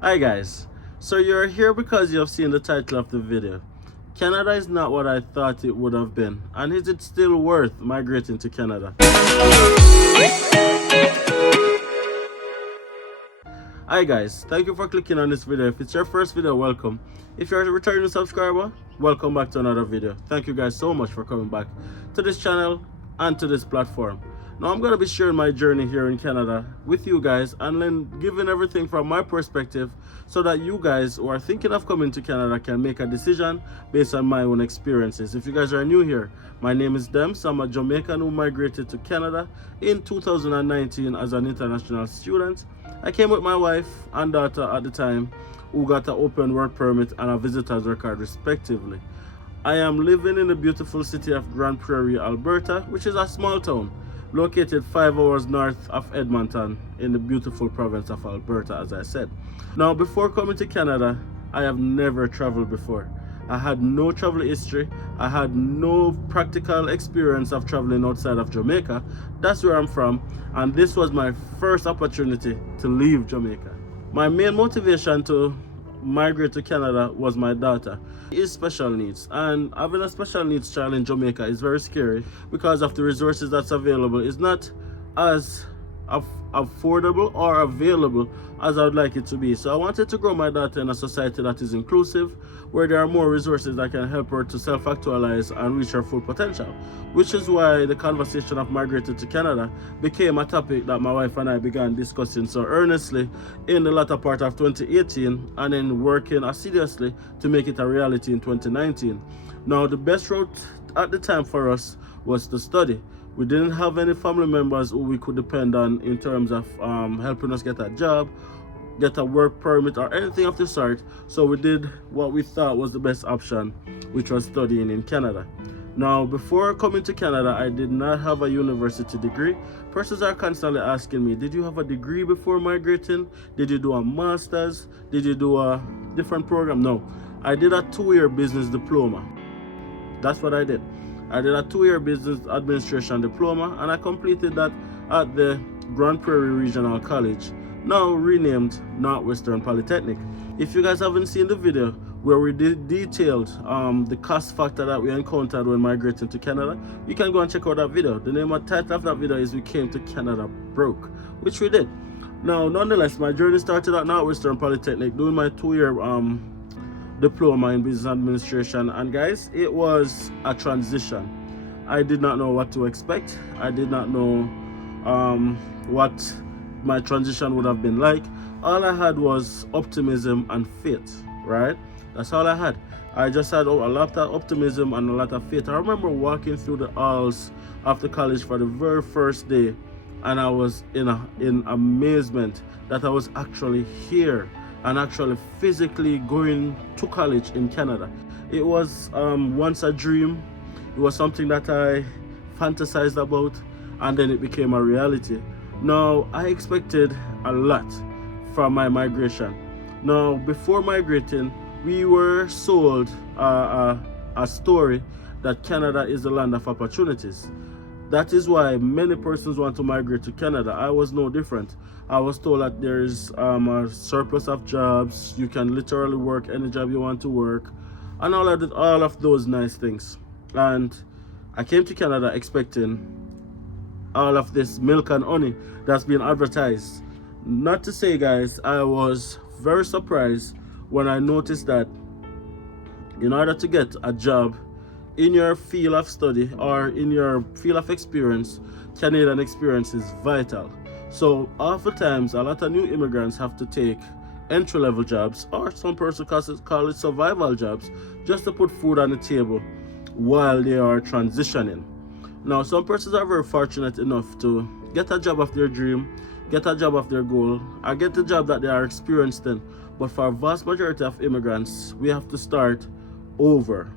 Hi guys, so you're here because you have seen the title of the video. Canada is not what I thought it would have been, and is it still worth migrating to Canada? Hi guys, thank you for clicking on this video. If it's your first video, welcome. If you're a returning subscriber, welcome back to another video. Thank you guys so much for coming back to this channel and to this platform. Now I'm going to be sharing my journey here in Canada with you guys and then giving everything from my perspective so that you guys who are thinking of coming to Canada can make a decision based on my own experiences. If you guys are new here, my name is Dems. I'm a Jamaican who migrated to Canada in 2019 as an international student. I came with my wife and daughter at the time, who got an open work permit and a visitor's record respectively. I am living in the beautiful city of Grand Prairie, Alberta, which is a small town located 5 hours north of Edmonton in the beautiful province of Alberta, as I said. Now, before coming to Canada, I have never traveled before. I had no travel history. I had no practical experience of traveling outside of Jamaica. That's where I'm from, and this was my first opportunity to leave Jamaica. My main motivation to migrate to Canada was my daughter. She is special needs, and having a special needs child in Jamaica is very scary because of the resources that's available. It's not as affordable or available as I would like it to be. So I wanted to grow my daughter in a society that is inclusive, where there are more resources that can help her to self-actualize and reach her full potential, which is why the conversation of migrating to Canada became a topic that my wife and I began discussing so earnestly in the latter part of 2018 and then working assiduously to make it a reality in 2019. Now, the best route at the time for us was to study. We didn't have any family members who we could depend on in terms of helping us get a job, get a work permit, or anything of the sort. So we did what we thought was the best option, which was studying in Canada. Now, before coming to Canada, I did not have a university degree. Persons are constantly asking me, did you have a degree before migrating? Did you do a master's? Did you do a different program? No, I did a 2-year business diploma. That's what I did. I did a 2-year business administration diploma, and I completed that at the Grand Prairie Regional College, now renamed Northwestern Polytechnic. If you guys haven't seen the video where we detailed the cost factor that we encountered when migrating to Canada, you can go and check out that video. The name and title of that video is We Came to Canada Broke, which we did. Now, nonetheless, my journey started at Northwestern Polytechnic doing my 2-year diploma in business administration, and guys, it was a transition. I did not know what to expect. I did not know what my transition would have been like. All I had was optimism and faith, right? That's all I had. I just had a lot of optimism and a lot of faith. I remember walking through the halls of the college for the very first day, and I was in amazement that I was actually here and actually physically going to college in Canada. It was once a dream. It was something that I fantasized about, and then it became a reality. Now, I expected a lot from my migration. Now, before migrating, we were sold a story that Canada is the land of opportunities. That is why many persons want to migrate to Canada. I was no different. I was told that there's a surplus of jobs. You can literally work any job you want to work, and all of those nice things. And I came to Canada expecting all of this milk and honey that's being advertised. Not to say, guys, I was very surprised when I noticed that in order to get a job in your field of study or in your field of experience, Canadian experience is vital. So oftentimes, a lot of new immigrants have to take entry-level jobs, or some persons call it survival jobs, just to put food on the table while they are transitioning. Now, some persons are very fortunate enough to get a job of their dream, get a job of their goal, or get the job that they are experienced in. But for a vast majority of immigrants, we have to start over.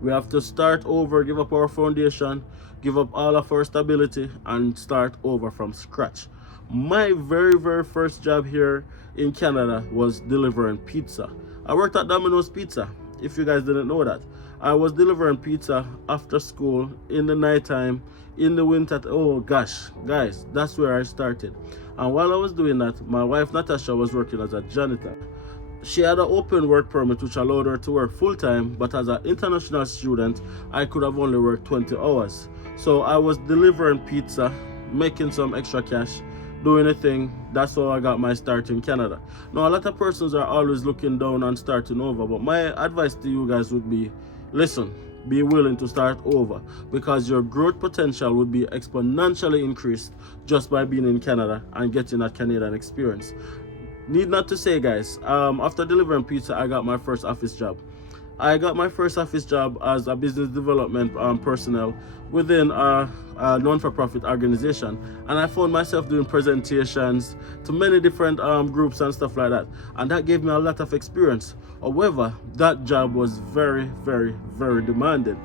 We have to start over, give up our foundation, give up all of our stability, and start over from scratch. My very first job here in Canada was delivering pizza. I worked at Domino's Pizza if you guys didn't know that. I was delivering pizza after school, in the nighttime, in the winter. Oh gosh, guys, that's where I started. And while I was doing that, my wife Natasha was working as a janitor. She had an open work permit which allowed her to work full-time, but as an international student, I could have only worked 20 hours. So I was delivering pizza, making some extra cash, doing a thing. That's how I got my start in Canada. Now, a lot of persons are always looking down and starting over, but my advice to you guys would be, listen, be willing to start over, because your growth potential would be exponentially increased just by being in Canada and getting that Canadian experience. Need not to say, guys, after delivering pizza, I got my first office job. I got my first office job as a business development personnel within a non-for-profit organization, and I found myself doing presentations to many different groups and stuff like that, and that gave me a lot of experience. However, that job was very, very, very demanding.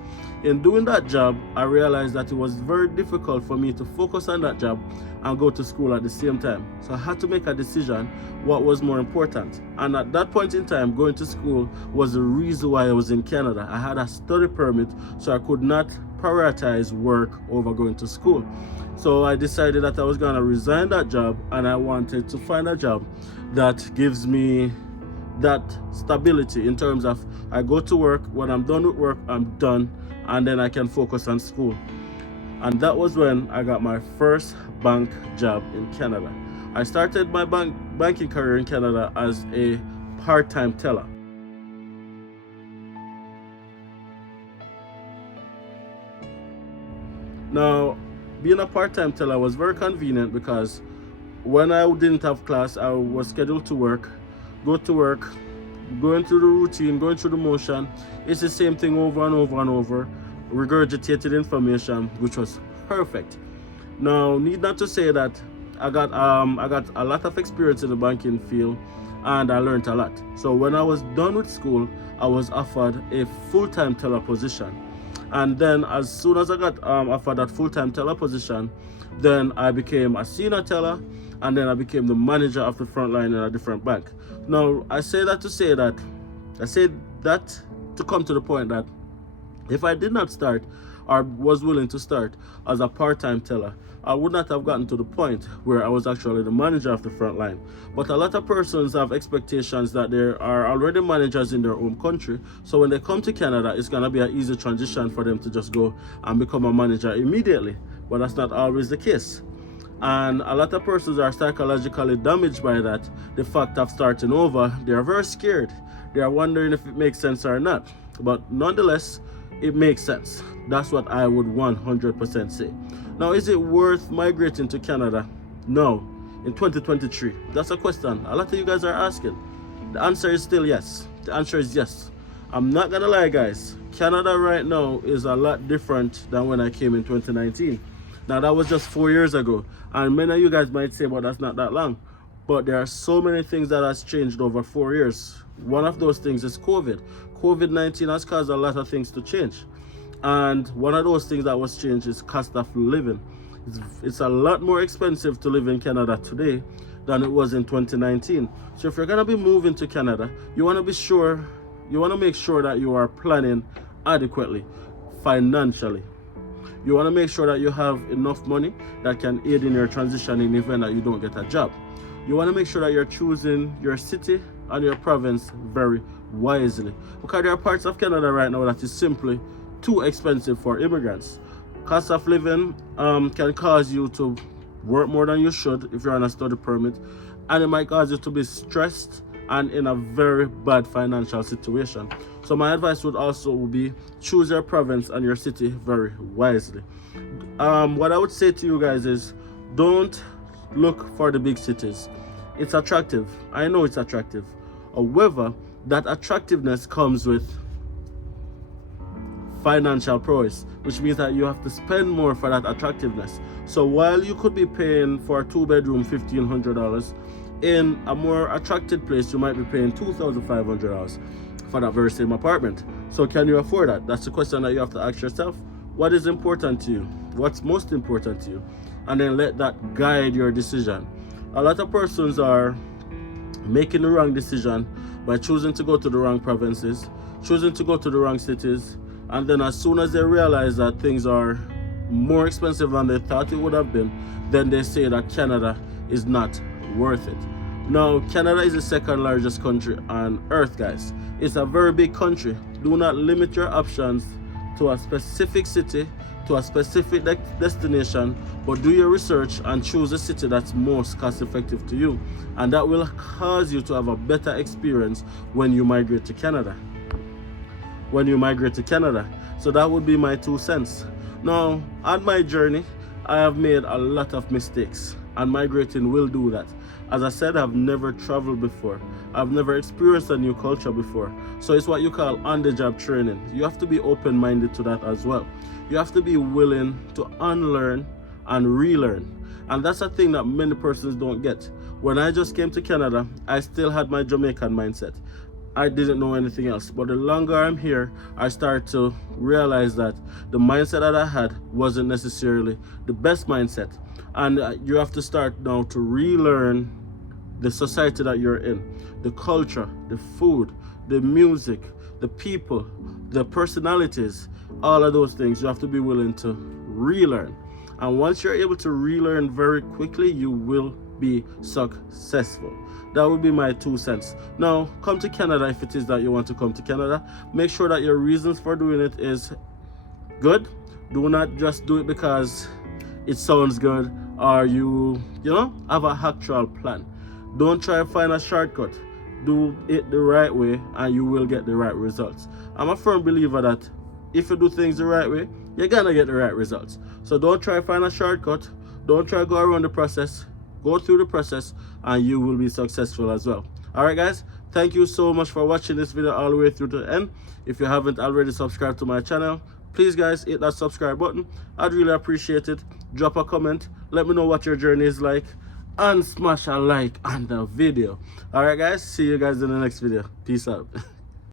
In doing that job, I realized that it was very difficult for me to focus on that job and go to school at the same time. So I had to make a decision what was more important. And at that point in time, going to school was the reason why I was in Canada. I had a study permit, so I could not prioritize work over going to school. So I decided that I was going to resign that job, and I wanted to find a job that gives me that stability in terms of I go to work, when I'm done with work, I'm done, and then I can focus on school. And that was when I got my first bank job in Canada. I started my banking career in Canada as a part-time teller. Now, being a part-time teller was very convenient because when I didn't have class, I was scheduled to work, go to work, going through the routine, going through the motion. It's the same thing over and over and over, regurgitated information, which was perfect. Now, need not to say that I got a lot of experience in the banking field, and I learned a lot. So when I was done with school, I was offered a full-time teller position. And then as soon as I got offered that full-time teller position, then I became a senior teller, and then I became the manager of the front line in a different bank. Now, I say that to come to the point that if I did not start or was willing to start as a part-time teller, I would not have gotten to the point where I was actually the manager of the front line. But a lot of persons have expectations that there are already managers in their own country, so when they come to Canada, it's going to be an easy transition for them to just go and become a manager immediately. But that's not always the case. And a lot of persons are psychologically damaged by that, the fact of starting over. They are very scared. They are wondering if it makes sense or not. But nonetheless, it makes sense. That's what I would 100% say. Now, is it worth migrating to Canada? No, in 2023. That's a question a lot of you guys are asking. The answer is still yes. The answer is yes. I'm not gonna lie, guys. Canada right now is a lot different than when I came in 2019. Now, that was just 4 years ago, and many of you guys might say, well, that's not that long. But there are so many things that has changed over 4 years. One of those things is COVID. COVID-19 has caused a lot of things to change. And one of those things that was changed is cost of living. It's a lot more expensive to live in Canada today than it was in 2019. So if you're gonna be moving to Canada, you wanna make sure that you are planning adequately, financially. You want to make sure that you have enough money that can aid in your transition in the event that you don't get a job. You want to make sure that you're choosing your city and your province very wisely, because there are parts of Canada right now that is simply too expensive for immigrants. Cost of living can cause you to work more than you should if you're on a study permit, and it might cause you to be stressed and in a very bad financial situation. So my advice would also be choose your province and your city very wisely. What I would say to you guys is, don't look for the big cities. It's attractive. I know it's attractive. However, that attractiveness comes with financial prowess, which means that you have to spend more for that attractiveness. So while you could be paying for a 2-bedroom $1,500, in a more attractive place you might be paying $2,500 for that very same apartment. So can you afford that? That's the question that you have to ask yourself. What is important to you? What's most important to you? And then let that guide your decision. A lot of persons are making the wrong decision by choosing to go to the wrong provinces, choosing to go to the wrong cities, and then as soon as they realize that things are more expensive than they thought it would have been, then they say that Canada is not worth it. Now, Canada is the second largest country on earth, guys. It's a very big country. Do not limit your options to a specific city, to a specific destination, but do your research and choose a city that's most cost effective to you, and that will cause you to have a better experience when you migrate to Canada. So that would be my 2 cents. Now, on my journey, I have made a lot of mistakes, and migrating will do that. As I said, I've never traveled before. I've never experienced a new culture before. So it's what you call on-the-job training. You have to be open-minded to that as well. You have to be willing to unlearn and relearn. And that's a thing that many persons don't get. When I just came to Canada, I still had my Jamaican mindset. I didn't know anything else. But the longer I'm here, I start to realize that the mindset that I had wasn't necessarily the best mindset. And you have to start now to relearn the society that you're in, the culture, the food, the music, the people, the personalities, all of those things. You have to be willing to relearn. And once you're able to relearn very quickly, you will be successful. That would be my 2 cents. Now, come to Canada if it is that you want to come to Canada. Make sure that your reasons for doing it is good. Do not just do it because it sounds good or you have a actual plan. Don't try to find a shortcut. Do it the right way and you will get the right results. I'm a firm believer that if you do things the right way, you're gonna get the right results. So don't try to find a shortcut. Don't try to go around the process. Go through the process and you will be successful as well. Alright guys, thank you so much for watching this video all the way through to the end. If you haven't already subscribed to my channel, please guys hit that subscribe button. I'd really appreciate it. Drop a comment, let me know what your journey is like, and smash a like on the video. Alright guys, see you guys in the next video. Peace out.